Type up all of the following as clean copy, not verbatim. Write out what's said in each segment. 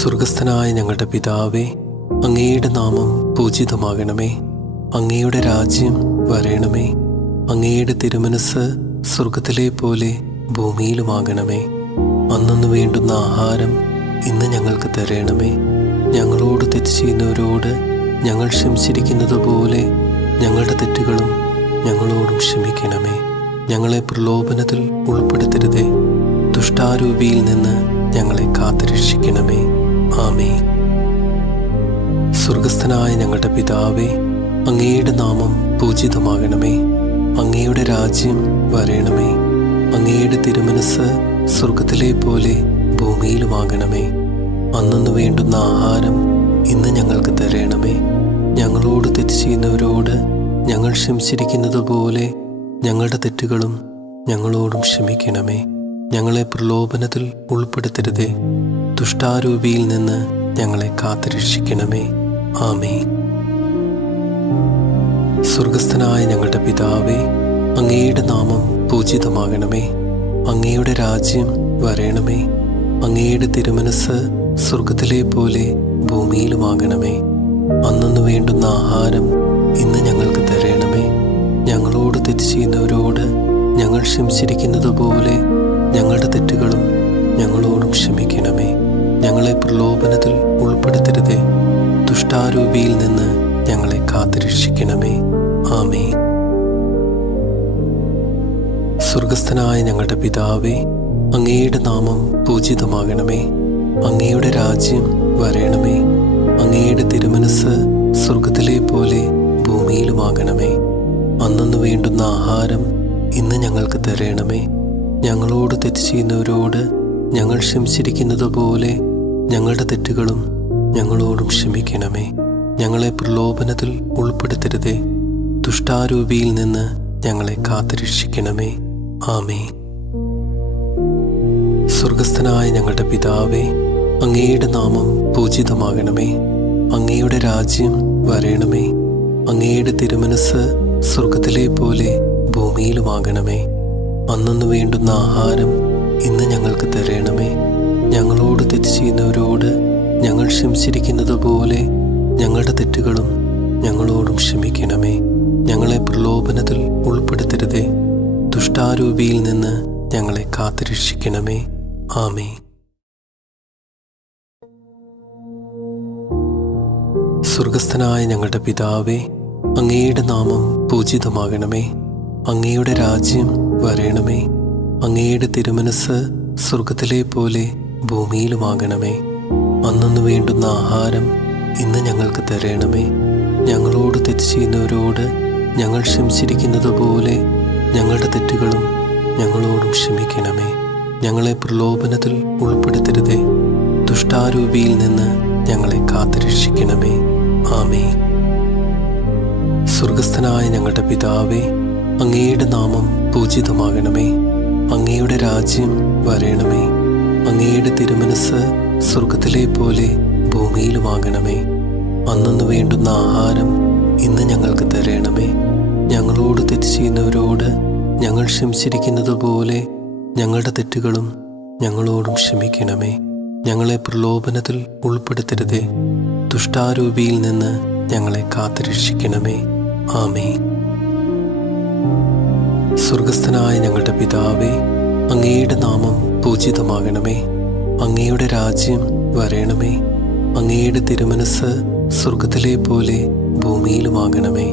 സ്വർഗസ്ഥനായ ഞങ്ങളുടെ പിതാവേ, അങ്ങയുടെ നാമം പൂജിതമാകണമേ. അങ്ങയുടെ രാജ്യം വരേണമേ. അങ്ങയുടെ തിരുമനസ് സ്വർഗത്തിലെ പോലെ ഭൂമിയിലുമാകണമേ. അന്നന്ന് വേണ്ടുന്ന ആഹാരം ഇന്ന് ഞങ്ങൾക്ക് തരണമേ. ഞങ്ങളോട് തെറ്റ് ചെയ്യുന്നവരോട് ഞങ്ങൾ ക്ഷമിച്ചിരിക്കുന്നത് പോലെ ഞങ്ങളുടെ തെറ്റുകളും ഞങ്ങളോടും ക്ഷമിക്കണമേ. ഞങ്ങളെ പ്രലോഭനത്തിൽ ഉൾപ്പെടുത്തരുതേ, ദുഷ്ടാരൂപിയിൽ നിന്ന് ഞങ്ങളെ കാത്തുരക്ഷിക്കണമേ. ആമേൻ. സ്വർഗസ്ഥനായ ഞങ്ങളുടെ പിതാവേ, അങ്ങയുടെ നാമം പൂജിതമാകണമേ. അങ്ങയുടെ രാജ്യം വരേണമേ. അങ്ങയുടെ തിരുമനസ് സ്വർഗത്തിലെ പോലെ ഭൂമിയിലുമാകണമേ. അന്നന്ന് വേണ്ടുന്ന ആഹാരം ഇന്ന് ഞങ്ങൾക്ക് തരണമേ. ഞങ്ങളോട് തെറ്റ് ചെയ്യുന്നവരോട് ഞങ്ങൾ ക്ഷമിച്ചിരിക്കുന്നത് പോലെ ഞങ്ങളുടെ തെറ്റുകളും ഞങ്ങളോടും ക്ഷമിക്കണമേ. ഞങ്ങളെ പ്രലോഭനത്തിൽ ഉൾപ്പെടുത്തരുതേ, ദുഷ്ടാരൂപിയിൽ നിന്ന് ഞങ്ങളെ കാത്തുരക്ഷിക്കണമേ. ആമേൻ. സ്വർഗസ്ഥനായ ഞങ്ങളുടെ പിതാവേ, അങ്ങയുടെ നാമം പൂജിതമാകണമേ. അങ്ങയുടെ രാജ്യം വരേണമേ. അങ്ങയുടെ തിരുമനസ് സ്വർഗത്തിലെ പോലെ ഭൂമിയിലുമാകണമേ. അന്നന്ന് വേണ്ടുന്ന ആഹാരം ഇന്ന് ഞങ്ങൾക്ക് തരണമേ. ഞങ്ങളോട് തെറ്റ് ചെയ്യുന്നവരോട് ഞങ്ങൾ ക്ഷമിച്ചിരിക്കുന്നത് പോലെ ഞങ്ങളുടെ തെറ്റുകളും ഞങ്ങളോടും ക്ഷമിക്കണമേ. ഞങ്ങളെ പ്രലോഭനത്തിൽ ഉൾപ്പെടുത്തരുതേ, ദുഷ്ടാരൂപിയിൽ നിന്ന് ഞങ്ങളെ കാത്തുരക്ഷിക്കണമേ. ആമേൻ. സ്വർഗസ്ഥനായ ഞങ്ങളുടെ പിതാവേ, അങ്ങയുടെ നാമം പൂജിതമാകണമേ. അങ്ങയുടെ രാജ്യം വരേണമേ. അങ്ങയുടെ തിരുമനസ് സ്വർഗത്തിലെ പോലെ ഭൂമിയിലുമാകണമേ. അന്നന്ന് വേണ്ടുന്ന ആഹാരം ഇന്ന് ഞങ്ങൾക്ക് തരണമേ. ഞങ്ങളോട് തെറ്റ് ചെയ്യുന്നവരോട് ഞങ്ങൾ ക്ഷമിച്ചിരിക്കുന്നത് പോലെ ഞങ്ങളുടെ തെറ്റുകളും ഞങ്ങളോടും ക്ഷമിക്കണമേ. ഞങ്ങളെ പ്രലോഭനത്തിൽ ഉൾപ്പെടുത്തരുതേ, ദുഷ്ടാരൂപിയിൽ നിന്ന് ഞങ്ങളെ കാത്തുരക്ഷിക്കണമേ. ആമേൻ. സ്വർഗസ്ഥനായ ഞങ്ങളുടെ പിതാവേ, അങ്ങയുടെ നാമം പൂജിതമാകണമേ. അങ്ങയുടെ രാജ്യം വരേണമേ. അങ്ങയുടെ തിരുമനസ് സ്വർഗത്തിലെ പോലെ ഭൂമിയിലുമാകണമേ. അന്നന്ന് വേണ്ടുന്ന ആഹാരം ഇന്ന് ഞങ്ങൾക്ക് തരണമേ. ഞങ്ങളോട് തെറ്റ് ചെയ്യുന്നവരോട് ഞങ്ങൾ ക്ഷമിച്ചിരിക്കുന്നത് പോലെ ഞങ്ങളുടെ തെറ്റുകളും ഞങ്ങളോടും ക്ഷമിക്കണമേ. ഞങ്ങളെ പ്രലോഭനത്തിൽ ഉൾപ്പെടുത്തരുതേ, ദുഷ്ടാരൂപിയിൽ നിന്ന് ഞങ്ങളെ കാത്തുരക്ഷിക്കണമേ. ആമേൻ. സ്വർഗസ്ഥനായ ഞങ്ങളുടെ പിതാവേ, അങ്ങയുടെ നാമം പൂജിതമാകണമേ. അങ്ങയുടെ രാജ്യം വരേണമേ. അങ്ങയുടെ തിരുമനസ് സ്വർഗത്തിലെ പോലെ ഭൂമിയിലുമാകണമേ. അന്നന്ന് വേണ്ടുന്ന ആഹാരം ഇന്ന് ഞങ്ങൾക്ക് തരണമേ. ഞങ്ങളോട് തെറ്റ് ചെയ്യുന്നവരോട് ഞങ്ങൾ ക്ഷമിച്ചിരിക്കുന്നത് പോലെ ഞങ്ങളുടെ തെറ്റുകളും ഞങ്ങളോടും ക്ഷമിക്കണമേ. ഞങ്ങളെ പ്രലോഭനത്തിൽ ഉൾപ്പെടുത്തരുതേ, ദുഷ്ടാരൂപിയിൽ നിന്ന് ഞങ്ങളെ കാത്തുരക്ഷിക്കണമേ. ആമേൻ. സ്വർഗസ്ഥനായ ഞങ്ങളുടെ പിതാവേ, അങ്ങയുടെ നാമം പൂജിതമാകണമേ. അങ്ങയുടെ രാജ്യം വരേണമേ. അങ്ങയുടെ തിരുമനസ് സ്വർഗത്തിലെ പോലെ ഭൂമിയിലുമാകണമേ. അന്നന്ന് വേണ്ടുന്ന ആഹാരം ഇന്ന് ഞങ്ങൾക്ക് തരണമേ. ഞങ്ങളോട് തെറ്റ് ചെയ്യുന്നവരോട് ഞങ്ങൾ ക്ഷമിച്ചിരിക്കുന്നത് പോലെ ഞങ്ങളുടെ തെറ്റുകളും ഞങ്ങളോടും ക്ഷമിക്കണമേ. ഞങ്ങളെ പ്രലോഭനത്തിൽ ഉൾപ്പെടുത്തരുതേ, ദുഷ്ടാരൂപിയിൽ നിന്ന് ഞങ്ങളെ കാത്തുരക്ഷിക്കണമേ. ആമേൻ. സ്വർഗസ്ഥനായ ഞങ്ങളുടെ പിതാവേ, അങ്ങയുടെ നാമം പൂജിതമാകണമേ. അങ്ങയുടെ രാജ്യം വരേണമേ. അങ്ങയുടെ തിരുമനസ് സ്വർഗത്തിലെ പോലെ ഭൂമിയിലുമാകണമേ.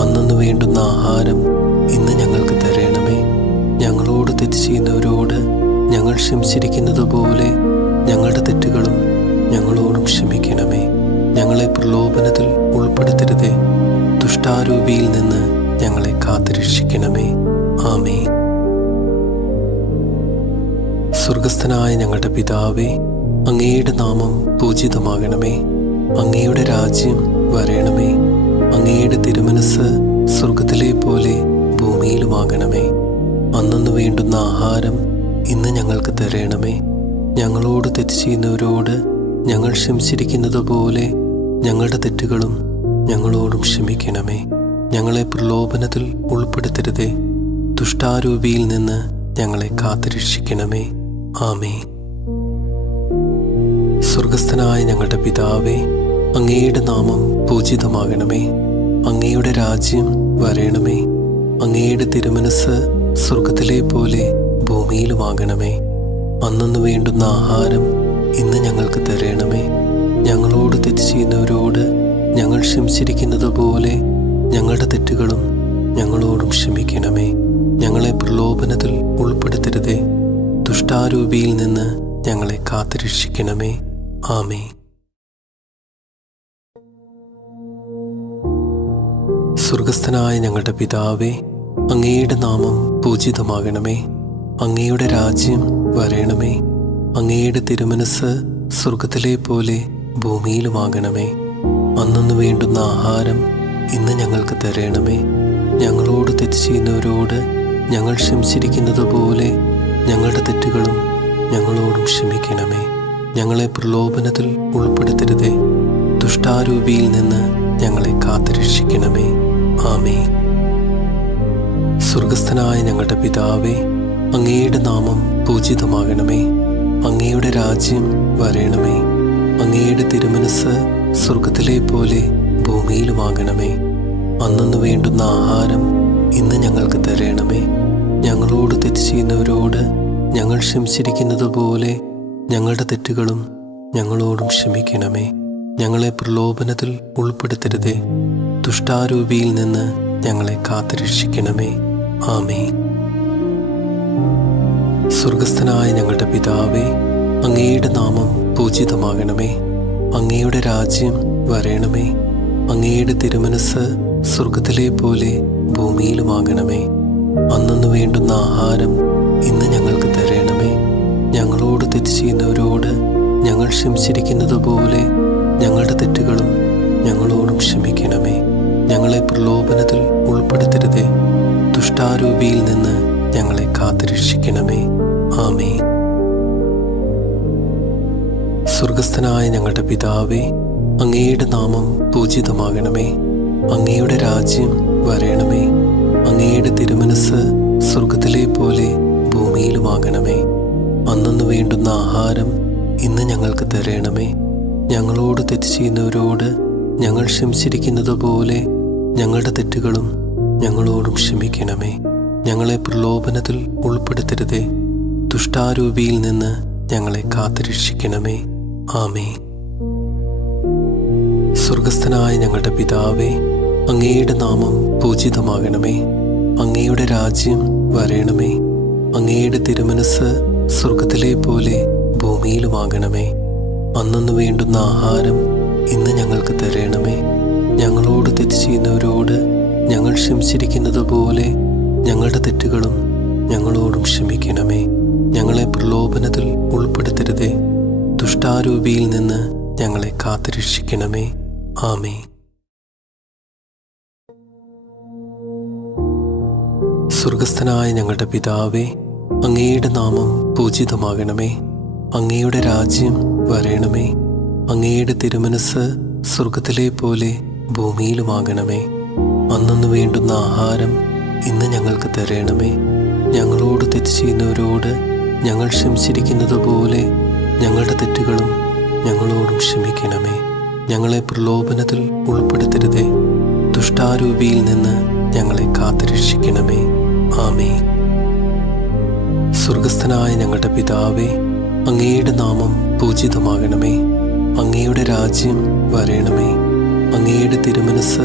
അന്നന്ന് വേണ്ടുന്ന ആഹാരം ഇന്ന് ഞങ്ങൾക്ക് തരണമേ. ഞങ്ങളോട് തെറ്റ് ചെയ്യുന്നവരോട് ഞങ്ങൾ ക്ഷമിച്ചിരിക്കുന്നത് പോലെ ഞങ്ങളുടെ തെറ്റുകളും ഞങ്ങളോടും ക്ഷമിക്കണമേ. ഞങ്ങളെ പ്രലോഭനത്തിൽ ഉൾപ്പെടുത്തരുതേ, ദുഷ്ടാരൂപിയിൽ നിന്ന് ഞങ്ങളെ കാത്തുരക്ഷിക്കണമേ. ആമേൻ. സ്വർഗസ്ഥനായ ഞങ്ങളുടെ പിതാവേ, അങ്ങയുടെ നാമം പൂജിതമാകണമേ. അങ്ങയുടെ രാജ്യം വരേണമേ. അങ്ങയുടെ തിരുമനസ് സ്വർഗത്തിലെ പോലെ ഭൂമിയിലുമാകണമേ. അന്നന്ന് വേണ്ടുന്ന ആഹാരം ഇന്ന് ഞങ്ങൾക്ക് തരണമേ. ഞങ്ങളോട് തെറ്റ് ചെയ്യുന്നവരോട് ഞങ്ങൾ ക്ഷമിച്ചിരിക്കുന്നത് പോലെ ഞങ്ങളുടെ തെറ്റുകളും ഞങ്ങളോടും ക്ഷമിക്കണമേ. ഞങ്ങളെ പ്രലോഭനത്തിൽ ഉൾപ്പെടുത്തരുതേ, ദുഷ്ടാരൂപിയിൽ നിന്ന് ഞങ്ങളെ കാത്തുരക്ഷിക്കണമേ. ആമേൻ. സ്വർഗസ്ഥനായ ഞങ്ങളുടെ പിതാവേ, അങ്ങയുടെ നാമം പൂജിതമാകണമേ. അങ്ങയുടെ രാജ്യം വരേണമേ. അങ്ങയുടെ തിരുമനസ് സ്വർഗത്തിലെ പോലെ ഭൂമിയിലുമാകണമേ. അന്നന്ന് വേണ്ടുന്ന ആഹാരം ഇന്ന് ഞങ്ങൾക്ക് തരണമേ. ഞങ്ങളോട് തെറ്റ് ചെയ്യുന്നവരോട് ഞങ്ങൾ ക്ഷമിച്ചിരിക്കുന്നത് പോലെ ഞങ്ങളുടെ തെറ്റുകളും ഞങ്ങളോടും ക്ഷമിക്കണമേ. ഞങ്ങളെ പ്രലോഭനത്തിൽ ഉൾപ്പെടുത്തരുതേ. ദുഷ്ടാരൂപിയിൽ നിന്ന് ഞങ്ങളെ കാത്തുരക്ഷിക്കണമേ. ആമേൻ. സ്വർഗസ്ഥനായ ഞങ്ങളുടെ പിതാവേ, അങ്ങയുടെ നാമം പൂജിതമാകണമേ. അങ്ങയുടെ രാജ്യം വരേണമേ. അങ്ങയുടെ തിരുമനസ് സ്വർഗത്തിലെ പോലെ ഭൂമിയിലുമാകണമേ. അന്നന്ന് വേണ്ടുന്ന ആഹാരം ഇന്ന് ഞങ്ങൾക്ക് തരണമേ. ഞങ്ങളോട് തെറ്റ് ചെയ്യുന്നവരോട് ഞങ്ങൾ ക്ഷമിച്ചിരിക്കുന്നത് പോലെ ഞങ്ങളുടെ തെറ്റുകളും ഞങ്ങളോടും ക്ഷമിക്കണമേ. ഞങ്ങളെ പ്രലോഭനത്തിൽ ഉൾപ്പെടുത്തരുതേ. ദുഷ്ടാരൂപിയിൽ നിന്ന് ഞങ്ങളെ കാത്തുരക്ഷിക്കണമേ. ആമേൻ. സ്വർഗസ്ഥനായ ഞങ്ങളുടെ പിതാവേ, അങ്ങയുടെ നാമം പൂജിതമാകണമേ. അങ്ങയുടെ രാജ്യം വരേണമേ. അങ്ങയുടെ തിരുമനസ് സ്വർഗത്തിലെ പോലെ ഭൂമിയിലുമാകണമേ. അന്നന്ന് വേണ്ടുന്ന ആഹാരം ഇന്ന് ഞങ്ങൾക്ക് തരണമേ. ഞങ്ങളോട് തെറ്റ് ചെയ്യുന്നവരോട് ഞങ്ങൾ ക്ഷമിച്ചിരിക്കുന്നത് പോലെ ഞങ്ങളുടെ തെറ്റുകളും ഞങ്ങളോടും ക്ഷമിക്കണമേ. ഞങ്ങളെ പ്രലോഭനത്തിൽ ഉൾപ്പെടുത്തരുതേ. ദുഷ്ടാരൂപിയിൽ നിന്ന് ഞങ്ങളെ കാത്തുരക്ഷിക്കണമേ. ആമേൻ. സ്വർഗസ്ഥനായ ഞങ്ങളുടെ പിതാവേ, അങ്ങയുടെ നാമം പൂജിതമാകണമേ. അങ്ങയുടെ രാജ്യം വരേണമേ. അങ്ങയുടെ തിരുമനസ് സ്വർഗത്തിലെ പോലെ ഭൂമിയിലുമാകണമേ. അന്നന്ന് വേണ്ടുന്ന ആഹാരം ഇന്ന് ഞങ്ങൾക്ക് തരണമേ. ഞങ്ങളോട് തെറ്റ് ചെയ്യുന്നവരോട് ഞങ്ങൾ ക്ഷമിച്ചിരിക്കുന്നത് പോലെ ഞങ്ങളുടെ തെറ്റുകളും ഞങ്ങളോടും ക്ഷമിക്കണമേ. ഞങ്ങളെ പ്രലോഭനത്തിൽ ഉൾപ്പെടുത്തരുതേ. ദുഷ്ടാരൂപിയിൽ നിന്ന് ഞങ്ങളെ കാത്തുരക്ഷിക്കണമേ. ആമേൻ. സ്വർഗസ്ഥനായ ഞങ്ങളുടെ പിതാവേ, അങ്ങയുടെ നാമം പൂജിതമാകണമേ. അങ്ങയുടെ രാജ്യം വരേണമേ. അങ്ങയുടെ തിരുമനസ് സ്വർഗത്തിലെ പോലെ ഭൂമിയിലുമാകണമേ. അന്നന്ന് വേണ്ടുന്ന ആഹാരം ഇന്ന് ഞങ്ങൾക്ക് തരണമേ. ഞങ്ങളോട് തെറ്റ് ചെയ്യുന്നവരോട് ഞങ്ങൾ ക്ഷമിച്ചിരിക്കുന്നത് പോലെ ഞങ്ങളുടെ തെറ്റുകളും ഞങ്ങളോടും ക്ഷമിക്കണമേ. ഞങ്ങളെ പ്രലോഭനത്തിൽ ഉൾപ്പെടുത്തരുതേ. ദുഷ്ടാരൂപിയിൽ നിന്ന് ഞങ്ങളെ കാത്തുരക്ഷിക്കണമേ. ആമേൻ. സ്വർഗസ്ഥനായ ഞങ്ങളുടെ പിതാവേ, അങ്ങയുടെ നാമം പൂജിതമാകണമേ. അങ്ങയുടെ രാജ്യം വരേണമേ. അങ്ങയുടെ തിരുമനസ് സ്വർഗത്തിലെ പോലെ ഭൂമിയിലുമാകണമേ. അന്നന്ന് വേണ്ടുന്ന ആഹാരം ഇന്ന് ഞങ്ങൾക്ക് തരണമേ. ഞങ്ങളോട് തെറ്റ് ചെയ്യുന്നവരോട് ഞങ്ങൾ ക്ഷമിച്ചിരിക്കുന്നത് പോലെ ഞങ്ങളുടെ തെറ്റുകളും ഞങ്ങളോടും ക്ഷമിക്കണമേ. ഞങ്ങളെ പ്രലോഭനത്തിൽ ഉൾപ്പെടുത്തരുതേ. ദുഷ്ടാരൂപിയിൽ നിന്ന് ഞങ്ങളെ കാത്തുരക്ഷിക്കണമേ. ആമേൻ. സ്വർഗസ്ഥനായ ഞങ്ങളുടെ പിതാവേ, അങ്ങയുടെ നാമം പൂജിതമാകണമേ. അങ്ങയുടെ രാജ്യം വരേണമേ. അങ്ങയുടെ തിരുമനസ് സ്വർഗത്തിലെ പോലെ ഭൂമിയിലുമാകണമേ. അന്നന്ന് വേണ്ടുന്ന ആഹാരം ഇന്ന് ഞങ്ങൾക്ക് തരണമേ. ഞങ്ങളോട് തെറ്റ് ചെയ്യുന്നവരോട് ഞങ്ങൾ ക്ഷമിച്ചിരിക്കുന്നത് പോലെ ഞങ്ങളുടെ തെറ്റുകളും ഞങ്ങളോടും ക്ഷമിക്കണമേ. ഞങ്ങളെ പ്രലോഭനത്തിൽ ഉൾപ്പെടുത്തരുതേ. ദുഷ്ടാരൂപിയിൽ നിന്ന് ഞങ്ങളെ കാത്തുരക്ഷിക്കണമേ. ആമേൻ. സ്വർഗസ്ഥനായ ഞങ്ങളുടെ പിതാവേ, അങ്ങയുടെ നാമം പൂജിതമാകണമേ. അങ്ങയുടെ രാജ്യം വരേണമേ. അങ്ങയുടെ തിരുമനസ്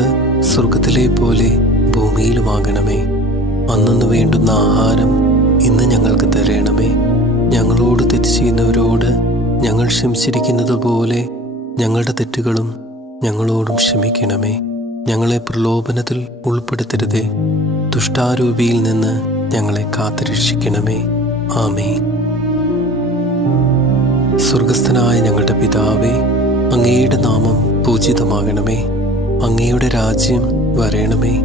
സ്വർഗത്തിലെ പോലെ ഭൂമിയിലുമാകണമേ. അന്നന്ന് വേണ്ടുന്ന ആഹാരം ഇന്ന് ഞങ്ങൾക്ക് തരണമേ. ഞങ്ങളോട് തെറ്റ് ചെയ്യുന്നവരോട് ഞങ്ങൾ ക്ഷമിച്ചിരിക്കുന്നത് പോലെ ഞങ്ങളുടെ തെറ്റുകളും ഞങ്ങളോടും ക്ഷമിക്കണമേ. ഞങ്ങളെ പ്രലോഭനത്തിൽ ഉൾപ്പെടുത്തരുതേ. ദുഷ്ടാരൂപിയിൽ നിന്ന് ഞങ്ങളെ കാത്തുരക്ഷിക്കണമേ. ആമേൻ. സ്വർഗസ്ഥനായ ഞങ്ങളുടെ പിതാവേ, അങ്ങയുടെ നാമം പൂജിതമാകണമേ. അങ്ങയുടെ രാജ്യം വരേണമേ.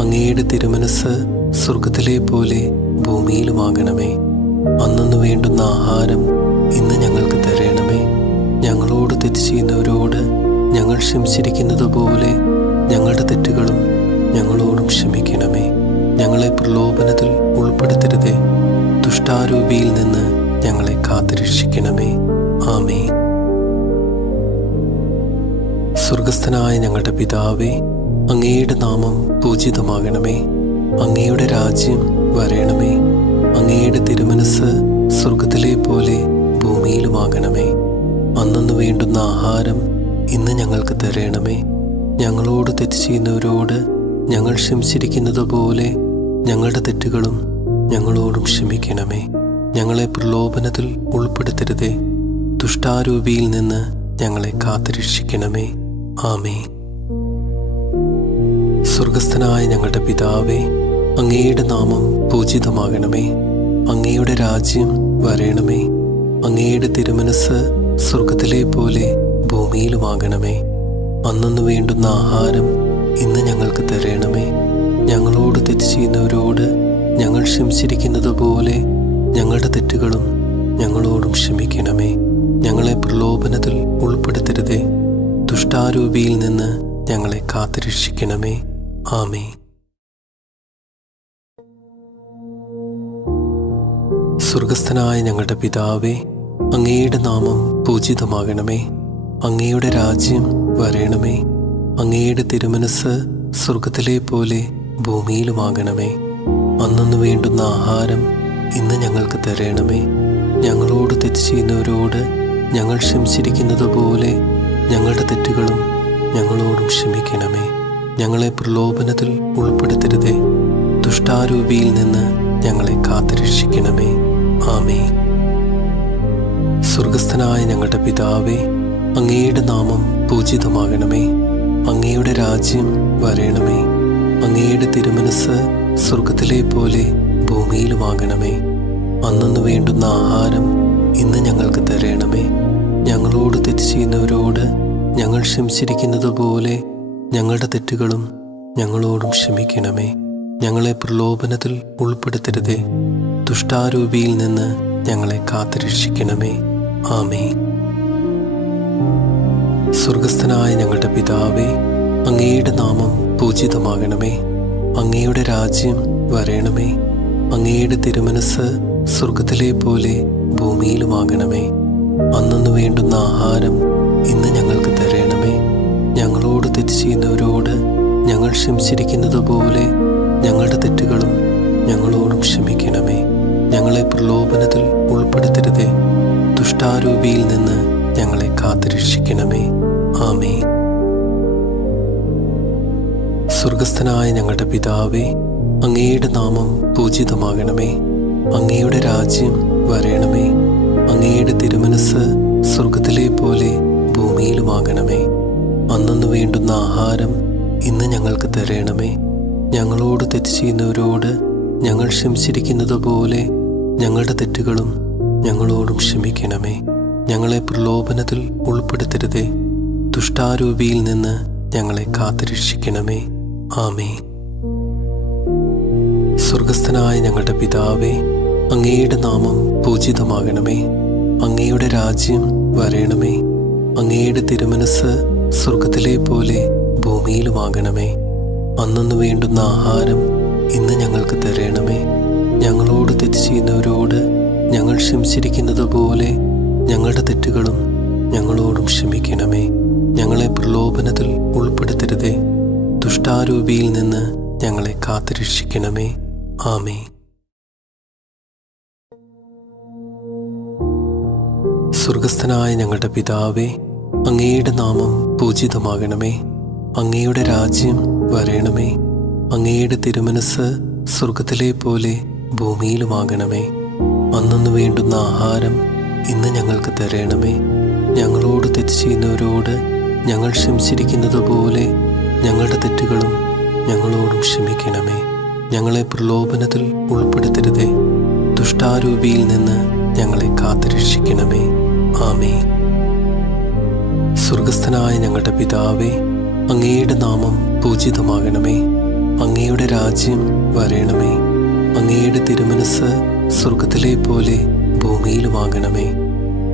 അങ്ങയുടെ തിരുമനസ് സ്വർഗത്തിലെ പോലെ ഭൂമിയിലുമാകണമേ. അന്നന്ന് വേണ്ടുന്ന ആഹാരം ഇന്ന് ഞങ്ങൾക്ക് തരണമേ. ഞങ്ങളോട് തെറ്റ് ചെയ്യുന്നവരോട് ഞങ്ങൾ ക്ഷമിച്ചിരിക്കുന്നത് പോലെ ഞങ്ങളുടെ തെറ്റുകളും ഞങ്ങളോടും ക്ഷമിക്കണമേ. ഞങ്ങളെ പ്രലോഭനത്തിൽ ഉൾപ്പെടുത്തരുതേ. ദുഷ്ടാരൂപിയിൽ നിന്ന് ഞങ്ങളെ കാത്തുരക്ഷിക്കണമേ. ആമേൻ. സ്വർഗസ്ഥനായ ഞങ്ങളുടെ പിതാവേ, അങ്ങയുടെ നാമം പൂജിതമാകണമേ. അങ്ങയുടെ രാജ്യം വരണമേ. അങ്ങയുടെ തിരുമനസ് സ്വർഗത്തിലെ പോലെ ഭൂമിയിലുമാകണമേ. അന്നന്ന് വേണ്ടുന്ന ആഹാരം ഇന്ന് ഞങ്ങൾക്ക് തരണമേ. ഞങ്ങളോട് തെറ്റ് ചെയ്യുന്നവരോട് ഞങ്ങൾ ക്ഷമിച്ചിരിക്കുന്നത് പോലെ ഞങ്ങളുടെ തെറ്റുകളും ഞങ്ങളോടും ക്ഷമിക്കണമേ. ഞങ്ങളെ പ്രലോഭനത്തിൽ ഉൾപ്പെടുത്തരുതേ. ദുഷ്ടാരൂപിയിൽ നിന്ന് ഞങ്ങളെ കാത്തുരക്ഷിക്കണമേ. ആമേൻ. സ്വർഗസ്ഥനായ ഞങ്ങളുടെ പിതാവേ, അങ്ങയുടെ നാമം പൂജിതമാകണമേ. അങ്ങയുടെ രാജ്യം വരണമേ. അങ്ങയുടെ തിരുമനസ് സ്വർഗത്തിലെ പോലെ ഭൂമിയിലുമാകണമേ. അന്നന്ന് വേണ്ടുന്ന ആഹാരം ഇന്ന് ഞങ്ങൾക്ക് തരണമേ. ഞങ്ങളോട് തെറ്റ് ചെയ്യുന്നവരോട് ഞങ്ങൾ ക്ഷമിച്ചിരിക്കുന്നത് പോലെ ഞങ്ങളുടെ തെറ്റുകളും ഞങ്ങളോടും ക്ഷമിക്കണമേ. ഞങ്ങളെ പ്രലോഭനത്തിൽ ഉൾപ്പെടുത്തരുതേ. ദുഷ്ടാരൂപിയിൽ നിന്ന് ഞങ്ങളെ കാത്തുരക്ഷിക്കണമേ. ആമേൻ. സ്വർഗസ്ഥനായ ഞങ്ങളുടെ പിതാവേ, അങ്ങയുടെ നാമം പൂജിതമാകണമേ. അങ്ങയുടെ രാജ്യം വരണമേ. അങ്ങയുടെ തിരുമനസ് സ്വർഗത്തിലെ പോലെ ഭൂമിയിലുമാകണമേ. അന്നന്ന് വേണ്ടുന്ന ആഹാരം ഇന്ന് ഞങ്ങൾക്ക് തരണമേ. ഞങ്ങളോട് തെറ്റ് ചെയ്യുന്നവരോട് ഞങ്ങൾ ക്ഷമിച്ചിരിക്കുന്നത് പോലെ ഞങ്ങളുടെ തെറ്റുകളും ഞങ്ങളോടും ക്ഷമിക്കണമേ. ഞങ്ങളെ പ്രലോഭനത്തിൽ ഉൾപ്പെടുത്തരുതേ. ദുഷ്ടാരൂപിയിൽ നിന്ന് ഞങ്ങളെ കാത്തുരക്ഷിക്കണമേ. ആമേൻ. സ്വർഗസ്ഥനായ ഞങ്ങളുടെ പിതാവേ, അങ്ങയുടെ നാമം പൂജിതമാകണമേ. അങ്ങയുടെ രാജ്യം വരണമേ. അങ്ങയുടെ തിരുമനസ് സ്വർഗത്തിലെ പോലെ ഭൂമിയിലുമാകണമേ. അന്നന്ന് വേണ്ടുന്ന ആഹാരം ഇന്ന് ഞങ്ങൾക്ക് തരണമേ. ഞങ്ങളോട് തെറ്റ് ചെയ്യുന്നവരോട് ഞങ്ങൾ ക്ഷമിച്ചിരിക്കുന്നത് പോലെ ഞങ്ങളുടെ തെറ്റുകളും ഞങ്ങളോടും ക്ഷമിക്കണമേ. ഞങ്ങളെ പ്രലോഭനത്തിൽ ഉൾപ്പെടുത്തരുതേ. ദുഷ്ടാരൂപിയിൽ നിന്ന് ഞങ്ങളെ കാത്തുരക്ഷിക്കണമേ. ആമേൻ. സ്വർഗസ്ഥനായ ഞങ്ങളുടെ പിതാവേ, അങ്ങയുടെ നാമം പൂജിതമാകണമേ. അങ്ങയുടെ രാജ്യം വരണമേ. അങ്ങയുടെ തിരുമനസ് സ്വർഗത്തിലെ പോലെ ഭൂമിയിലുമാകണമേ. അന്നന്ന് വേണ്ടുന്ന ആഹാരം ഇന്ന് ഞങ്ങൾക്ക് തരണമേ. ഞങ്ങളോട് തെറ്റ് ചെയ്യുന്നവരോട് ഞങ്ങൾ ക്ഷമിച്ചിരിക്കുന്നത് പോലെ ഞങ്ങളുടെ തെറ്റുകളും ഞങ്ങളോടും ക്ഷമിക്കണമേ. ഞങ്ങളെ പ്രലോഭനത്തിൽ ഉൾപ്പെടുത്തരുതേ. ദുഷ്ടാരൂപിയിൽ നിന്ന് ഞങ്ങളെ കാത്തുരക്ഷിക്കണമേ. ആമേൻ. സ്വർഗസ്ഥനായ ഞങ്ങളുടെ പിതാവേ, അങ്ങയുടെ നാമം പൂജിതമാകണമേ. അങ്ങയുടെ രാജ്യം വരണമേ. അങ്ങയുടെ തിരുമനസ് സ്വർഗത്തിലെ പോലെ ഭൂമിയിലുമാകണമേ. അന്നന്ന് വേണ്ടുന്ന ആഹാരം ഇന്ന് ഞങ്ങൾക്ക് തരണമേ. ഞങ്ങളോട് തെറ്റ് ചെയ്യുന്നവരോട് ഞങ്ങൾ ക്ഷമിച്ചിരിക്കുന്നത് പോലെ ഞങ്ങളുടെ തെറ്റുകളും ഞങ്ങളോടും ക്ഷമിക്കണമേ. ഞങ്ങളെ പ്രലോഭനത്തിൽ ഉൾപ്പെടുത്തരുതേ. ദുഷ്ടാരൂപിയിൽ നിന്ന് ഞങ്ങളെ കാത്തുരക്ഷിക്കണമേ. ആമേൻ. സ്വർഗസ്ഥനായ ഞങ്ങളുടെ പിതാവേ, അങ്ങയുടെ നാമം പൂജിതമാകണമേ. അങ്ങയുടെ രാജ്യം വരണമേ. അങ്ങയുടെ തിരുമനസ് സ്വർഗത്തിലെ പോലെ ഭൂമിയിലുമാകണമേ. അന്നന്ന് വേണ്ടുന്ന ആഹാരം ഇന്ന് ഞങ്ങൾക്ക് തരണമേ. ഞങ്ങളോട് തെറ്റ് ചെയ്യുന്നവരോട് ഞങ്ങൾ ക്ഷമിച്ചിരിക്കുന്നത് പോലെ ഞങ്ങളുടെ തെറ്റുകളും ഞങ്ങളോടും ക്ഷമിക്കണമേ. ഞങ്ങളെ പ്രലോഭനത്തിൽ ഉൾപ്പെടുത്തരുതേ. ദുഷ്ടാരൂപിയിൽ നിന്ന് ഞങ്ങളെ കാത്തുരക്ഷിക്കണമേ. ആമേൻ. സ്വർഗസ്ഥനായ ഞങ്ങളുടെ പിതാവേ, അങ്ങയുടെ നാമം പൂജിതമാകണമേ. അങ്ങയുടെ രാജ്യം വരണമേ. അങ്ങയുടെ തിരുമനസ് സ്വർഗത്തിലെ പോലെ ഭൂമിയിലുമാകണമേ. അന്നന്ന് വേണ്ടുന്ന ആഹാരം ഇന്ന് ഞങ്ങൾക്ക് തരണമേ. ഞങ്ങളോട് തെറ്റ് ചെയ്യുന്നവരോട് ഞങ്ങൾ ക്ഷമിച്ചിരിക്കുന്നത് പോലെ ഞങ്ങളുടെ തെറ്റുകളും ഞങ്ങളോടും ക്ഷമിക്കണമേ. ഞങ്ങളെ പ്രലോഭനത്തിൽ ഉൾപ്പെടുത്തരുതേ. ദുഷ്ടാരൂപിയിൽ നിന്ന് ഞങ്ങളെ കാത്തുരക്ഷിക്കണമേ. ആമേൻ. സ്വർഗസ്ഥനായ ഞങ്ങളുടെ പിതാവേ, അങ്ങയുടെ നാമം പൂജിതമാകണമേ. അങ്ങയുടെ രാജ്യം വരണമേ. അങ്ങയുടെ തിരുമനസ് സ്വർഗത്തിലെ പോലെ ഭൂമിയിലുമാകണമേ.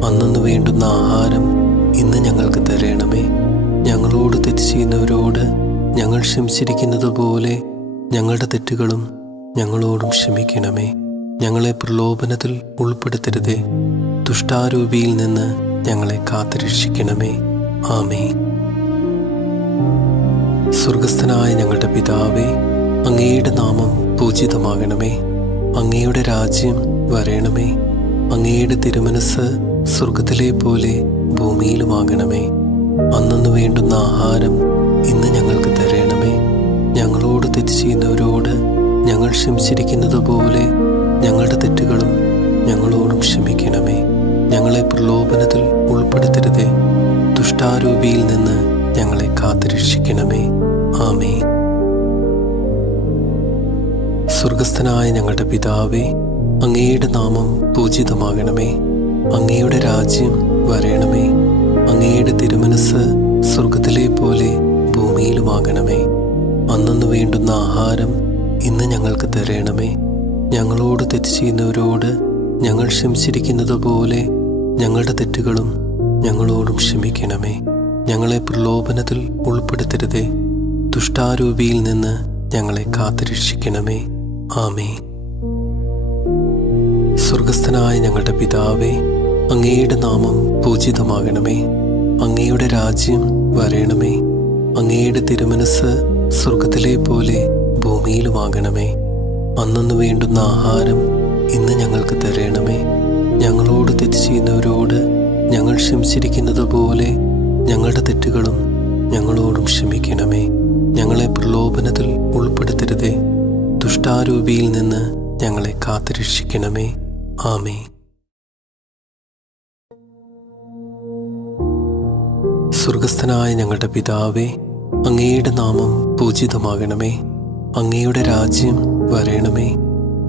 അന്നന്ന് വേണ്ടുന്ന ആഹാരം ഇന്ന് ഞങ്ങൾക്ക് തരണമേ. ഞങ്ങളോട് തെറ്റ് ചെയ്യുന്നവരോട് ഞങ്ങൾ ക്ഷമിച്ചിരിക്കുന്നത് പോലെ ഞങ്ങളുടെ തെറ്റുകളും ഞങ്ങളോടും ക്ഷമിക്കണമേ. ഞങ്ങളെ പ്രലോഭനത്തിൽ ഉൾപ്പെടുത്തരുതേ. ദുഷ്ടാരൂപിയിൽ നിന്ന് ഞങ്ങളെ കാത്തുരക്ഷിക്കണമേ. ആമേൻ. സ്വർഗസ്ഥനായ ഞങ്ങളുടെ പിതാവേ, അങ്ങയുടെ നാമം പൂജിതമാകണമേ. അങ്ങയുടെ രാജ്യം വരണമേ. അങ്ങയുടെ തിരുമനസ് സ്വർഗത്തിലെ പോലെ ഭൂമിയിലുമാകണമേ. അന്നന്ന് വേണ്ടുന്ന ആഹാരം ഇന്ന് ഞങ്ങൾക്ക് തരണമേ. ഞങ്ങളോട് തെറ്റ് ചെയ്യുന്നവരോട് ഞങ്ങൾ ക്ഷമിച്ചിരിക്കുന്നത് പോലെ ഞങ്ങളുടെ തെറ്റുകളും ഞങ്ങളോടും ക്ഷമിക്കണമേ. ഞങ്ങളെ പ്രലോഭനത്തിൽ ഉൾപ്പെടുത്തരുതേ. ദുഷ്ടാരൂപിയിൽ നിന്ന് ഞങ്ങളെ കാത്തുരക്ഷിക്കണമേ. ആമേൻ. സ്വർഗസ്ഥനായ ഞങ്ങളുടെ പിതാവേ, അങ്ങയുടെ നാമം പൂജിതമാകണമേ. അങ്ങയുടെ രാജ്യം വരണമേ. അങ്ങയുടെ തിരുമനസ് സ്വർഗത്തിലെ പോലെ ഭൂമിയിലുമാകണമേ. അന്നന്ന് വേണ്ടുന്ന ആഹാരം ഇന്ന് ഞങ്ങൾക്ക് തരണമേ. ഞങ്ങളോട് തെറ്റ് ചെയ്യുന്നവരോട് ഞങ്ങൾ ക്ഷമിച്ചിരിക്കുന്നത് പോലെ ഞങ്ങളുടെ തെറ്റുകളും ഞങ്ങളോടും ക്ഷമിക്കണമേ. ഞങ്ങളെ പ്രലോഭനത്തിൽ ഉൾപ്പെടുത്തരുതേ. ദുഷ്ടാരൂപിയിൽ നിന്ന് ഞങ്ങളെ കാത്തുരക്ഷിക്കണമേ. ആമേൻ. സ്വർഗസ്ഥനായ ഞങ്ങളുടെ പിതാവേ, അങ്ങയുടെ നാമം പൂജിതമാകണമേ. അങ്ങയുടെ രാജ്യം വരണമേ. അങ്ങയുടെ തിരുമനസ് സ്വർഗത്തിലെ പോലെ ഭൂമിയിലുമാകണമേ. അന്നന്ന് വേണ്ടുന്ന ആഹാരം ഇന്ന് ഞങ്ങൾക്ക് തരണമേ. ഞങ്ങളോട് തെറ്റ് ചെയ്യുന്നവരോട് ഞങ്ങൾ ക്ഷമിച്ചിരിക്കുന്നത് പോലെ ഞങ്ങളുടെ തെറ്റുകളും ഞങ്ങളോടും ക്ഷമിക്കണമേ. ഞങ്ങളെ പ്രലോഭനത്തിൽ ഉൾപ്പെടുത്തരുതേ. ദുഷ്ടാരൂപിയിൽ നിന്ന് ഞങ്ങളെ കാത്തുരക്ഷിക്കണമേ. ആമേൻ. സ്വർഗസ്ഥനായ ഞങ്ങളുടെ പിതാവേ, അങ്ങയുടെ നാമം പൂജിതമാകണമേ. അങ്ങയുടെ രാജ്യം വരണമേ.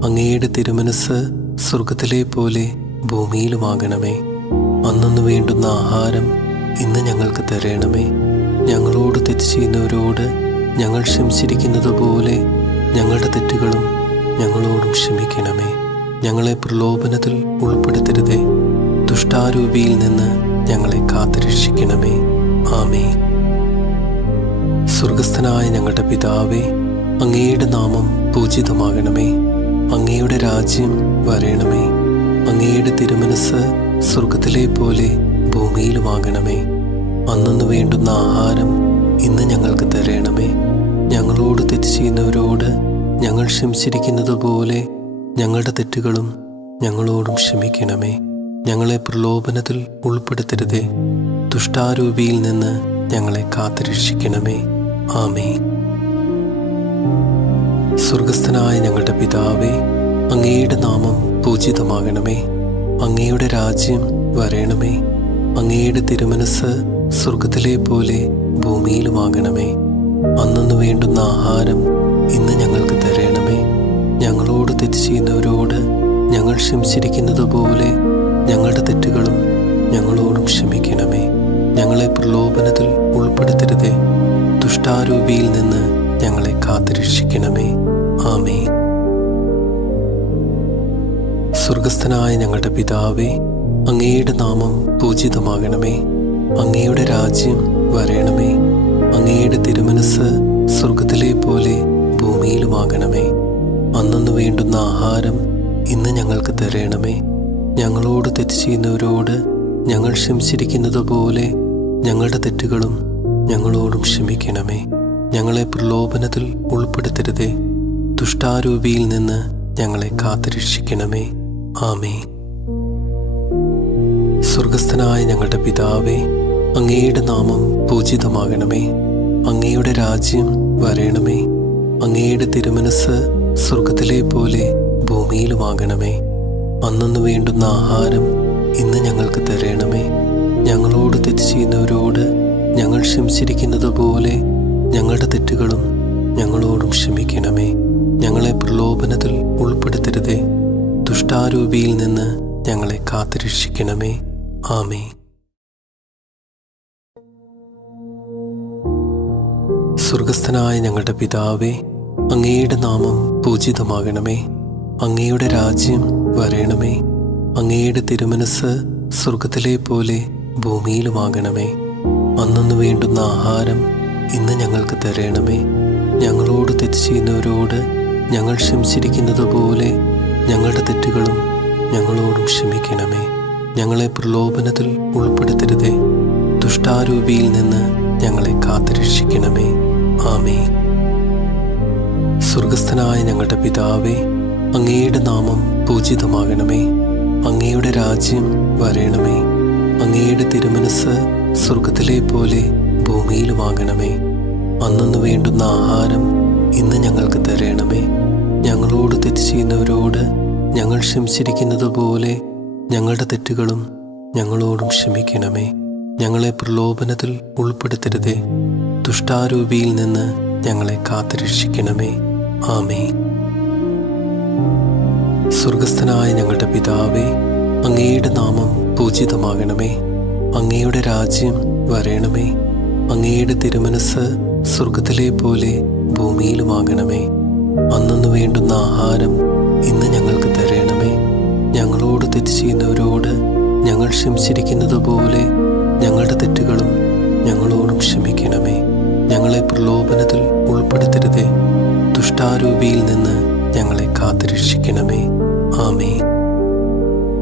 അങ്ങയുടെ തിരുമനസ് സ്വർഗത്തിലെ പോലെ ഭൂമിയിലുമാകണമേ. അന്നന്ന് വേണ്ടുന്ന ആഹാരം ഇന്ന് ഞങ്ങൾക്ക് തരണമേ. ഞങ്ങളോട് തെറ്റ് ചെയ്യുന്നവരോട് ഞങ്ങൾ ക്ഷമിച്ചിരിക്കുന്നത് പോലെ ഞങ്ങളുടെ തെറ്റുകളും ഞങ്ങളോടും ക്ഷമിക്കണമേ. ഞങ്ങളെ പ്രലോഭനത്തിൽ ഉൾപ്പെടുത്തരുതേ. ദുഷ്ടാരൂപിയിൽ നിന്ന് ഞങ്ങളെ കാത്തുരക്ഷിക്കണമേ. ആമേൻ. സ്വർഗസ്ഥനായ ഞങ്ങളുടെ പിതാവേ, അങ്ങയുടെ നാമം പൂജിതമാകണമേ. അങ്ങയുടെ രാജ്യം വരണമേ. അങ്ങയുടെ തിരുമനസ് സ്വർഗത്തിലെ പോലെ ഭൂമിയിലുമാകണമേ. അന്നന്ന് വേണ്ടുന്ന ആഹാരം ഇന്ന് ഞങ്ങൾക്ക് തരണമേ. ഞങ്ങളോട് തെറ്റ് ചെയ്യുന്നവരോട് ഞങ്ങൾ ക്ഷമിച്ചിരിക്കുന്നത് പോലെ ഞങ്ങളുടെ തെറ്റുകളും ഞങ്ങളോടും ക്ഷമിക്കണമേ. ഞങ്ങളെ പ്രലോഭനത്തിൽ ഉൾപ്പെടുത്തരുതേ. ദുഷ്ടാരൂപിയിൽ നിന്ന് ഞങ്ങളെ കാത്തുരക്ഷിക്കണമേ. ആമേൻ. സ്വർഗസ്ഥനായ ഞങ്ങളുടെ പിതാവേ, അങ്ങയുടെ നാമം പൂജിതമാകണമേ. അങ്ങയുടെ രാജ്യം വരണമേ. അങ്ങയുടെ തിരുമനസ് സ്വർഗത്തിലെ പോലെ ഭൂമിയിലുമാകണമേ. അന്നന്ന് വേണ്ടുന്ന ആഹാരം ഇന്ന് ഞങ്ങൾക്ക് തരണമേ. ഞങ്ങളോട് തെറ്റ് ചെയ്യുന്നവരോട് ഞങ്ങൾ ക്ഷമിച്ചിരിക്കുന്നത് പോലെ ഞങ്ങളുടെ തെറ്റുകളും ഞങ്ങളോടും ക്ഷമിക്കണമേ. ഞങ്ങളെ പ്രലോഭനത്തിൽ ഉൾപ്പെടുത്തരുതേ. ദുഷ്ടാരൂപിയിൽ നിന്ന് ഞങ്ങളെ കാത്തുരക്ഷിക്കണമേ. ആമേൻ. സ്വർഗസ്ഥനായ ഞങ്ങളുടെ പിതാവേ, അങ്ങയുടെ നാമം പൂജിതമാകണമേ. അങ്ങയുടെ രാജ്യം വരണമേ. അങ്ങയുടെ തിരുമനസ് സ്വർഗത്തിലെ പോലെ ഭൂമിയിലുമാകണമേ. അന്നന്ന് വേണ്ടുന്ന ആഹാരം ഇന്ന് ഞങ്ങൾക്ക് തരണമേ. ഞങ്ങളോട് തെറ്റ് ചെയ്യുന്നവരോട് ഞങ്ങൾ ക്ഷമിച്ചിരിക്കുന്നത് പോലെ ഞങ്ങളുടെ തെറ്റുകളും ഞങ്ങളോടും ക്ഷമിക്കണമേ. ഞങ്ങളെ പ്രലോഭനത്തിൽ ഉൾപ്പെടുത്തരുതേ. ദുഷ്ടാരൂപിയിൽ നിന്ന് ഞങ്ങളെ കാത്തുരക്ഷിക്കണമേ. ആമേൻ. സ്വർഗസ്ഥനായ ഞങ്ങളുടെ പിതാവേ, അങ്ങയുടെ നാമം പൂജിതമാകണമേ. അങ്ങയുടെ രാജ്യം വരണമേ. അങ്ങയുടെ തിരുമനസ് സ്വർഗത്തിലെ പോലെ ഭൂമിയിലുമാകണമേ. അന്നന്ന് വേണ്ടുന്ന ആഹാരം ഇന്ന് ഞങ്ങൾക്ക് തരണമേ. ഞങ്ങളോട് തെറ്റ് ചെയ്യുന്നവരോട് ഞങ്ങൾ ക്ഷമിച്ചിരിക്കുന്നത് പോലെ ഞങ്ങളുടെ തെറ്റുകളും ഞങ്ങളോടും ക്ഷമിക്കണമേ. ഞങ്ങളെ പ്രലോഭനത്തിൽ ഉൾപ്പെടുത്തരുതേ. ദുഷ്ടാരൂപിയിൽ നിന്ന് ഞങ്ങളെ കാത്തുരക്ഷിക്കണമേ. ആമേൻ. സ്വർഗസ്ഥനായ ഞങ്ങളുടെ പിതാവേ, അങ്ങയുടെ നാമം പൂജിതമാകണമേ. അങ്ങയുടെ രാജ്യം വരണമേ. അങ്ങയുടെ തിരുമനസ് സ്വർഗത്തിലെ പോലെ ഭൂമിയിലുമാകണമേ. അന്നന്ന് വേണ്ടുന്ന ആഹാരം ഇന്ന് ഞങ്ങൾക്ക് തരണമേ. ഞങ്ങളോട് തെറ്റ് ചെയ്യുന്നവരോട് ഞങ്ങൾ ക്ഷമിച്ചിരിക്കുന്നത് പോലെ ഞങ്ങളുടെ തെറ്റുകളും ഞങ്ങളോടും ക്ഷമിക്കണമേ. ഞങ്ങളെ പ്രലോഭനത്തിൽ ഉൾപ്പെടുത്തരുതേ. ദുഷ്ടാരൂപിയിൽ നിന്ന് ഞങ്ങളെ കാത്തുരക്ഷിക്കണമേ. ആമേൻ. സ്വർഗസ്ഥനായ ഞങ്ങളുടെ പിതാവേ, അങ്ങയുടെ നാമം പൂജിതമാകണമേ. അങ്ങയുടെ രാജ്യം വരേണമേ. അങ്ങയുടെ തിരുമനസ് സ്വർഗത്തിലെ പോലെ ഭൂമിയിലുമാകണമേ. അന്നന്ന് വേണ്ടുന്ന ആഹാരം ഇന്ന് ഞങ്ങൾക്ക് തരണമേ. ഞങ്ങളോട് തെറ്റ് ചെയ്യുന്നവരോട് ഞങ്ങൾ ക്ഷമിച്ചിരിക്കുന്നത് പോലെ ഞങ്ങളുടെ തെറ്റുകളും ഞങ്ങളോടും ക്ഷമിക്കണമേ. ഞങ്ങളെ പ്രലോഭനത്തിൽ ഉൾപ്പെടുത്തരുതേ. ദുഷ്ടാരൂപിയിൽ നിന്ന് ഞങ്ങളെ കാത്തുരക്ഷിക്കണമേ. ആമേൻ. സ്വർഗസ്ഥനായ ഞങ്ങളുടെ പിതാവേ, അങ്ങയുടെ നാമം പൂജിതമാകണമേ. അങ്ങയുടെ രാജ്യം വരേണമേ. അങ്ങയുടെ തിരുമനസ് സ്വർഗത്തിലെ പോലെ ഭൂമിയിലുമാകണമേ. അന്നന്ന് വേണ്ടുന്ന ആഹാരം ഇന്ന് ഞങ്ങൾക്ക് തരണമേ. ഞങ്ങളോട് തെറ്റ് ചെയ്യുന്നവരോട് ഞങ്ങൾ ക്ഷമിച്ചിരിക്കുന്നത് പോലെ ഞങ്ങളുടെ തെറ്റുകളും ഞങ്ങളോടും ക്ഷമിക്കണമേ. ഞങ്ങളെ പ്രലോഭനത്തിൽ ഉൾപ്പെടുത്തരുതേ. ദുഷ്ടാരൂപിയിൽ നിന്ന്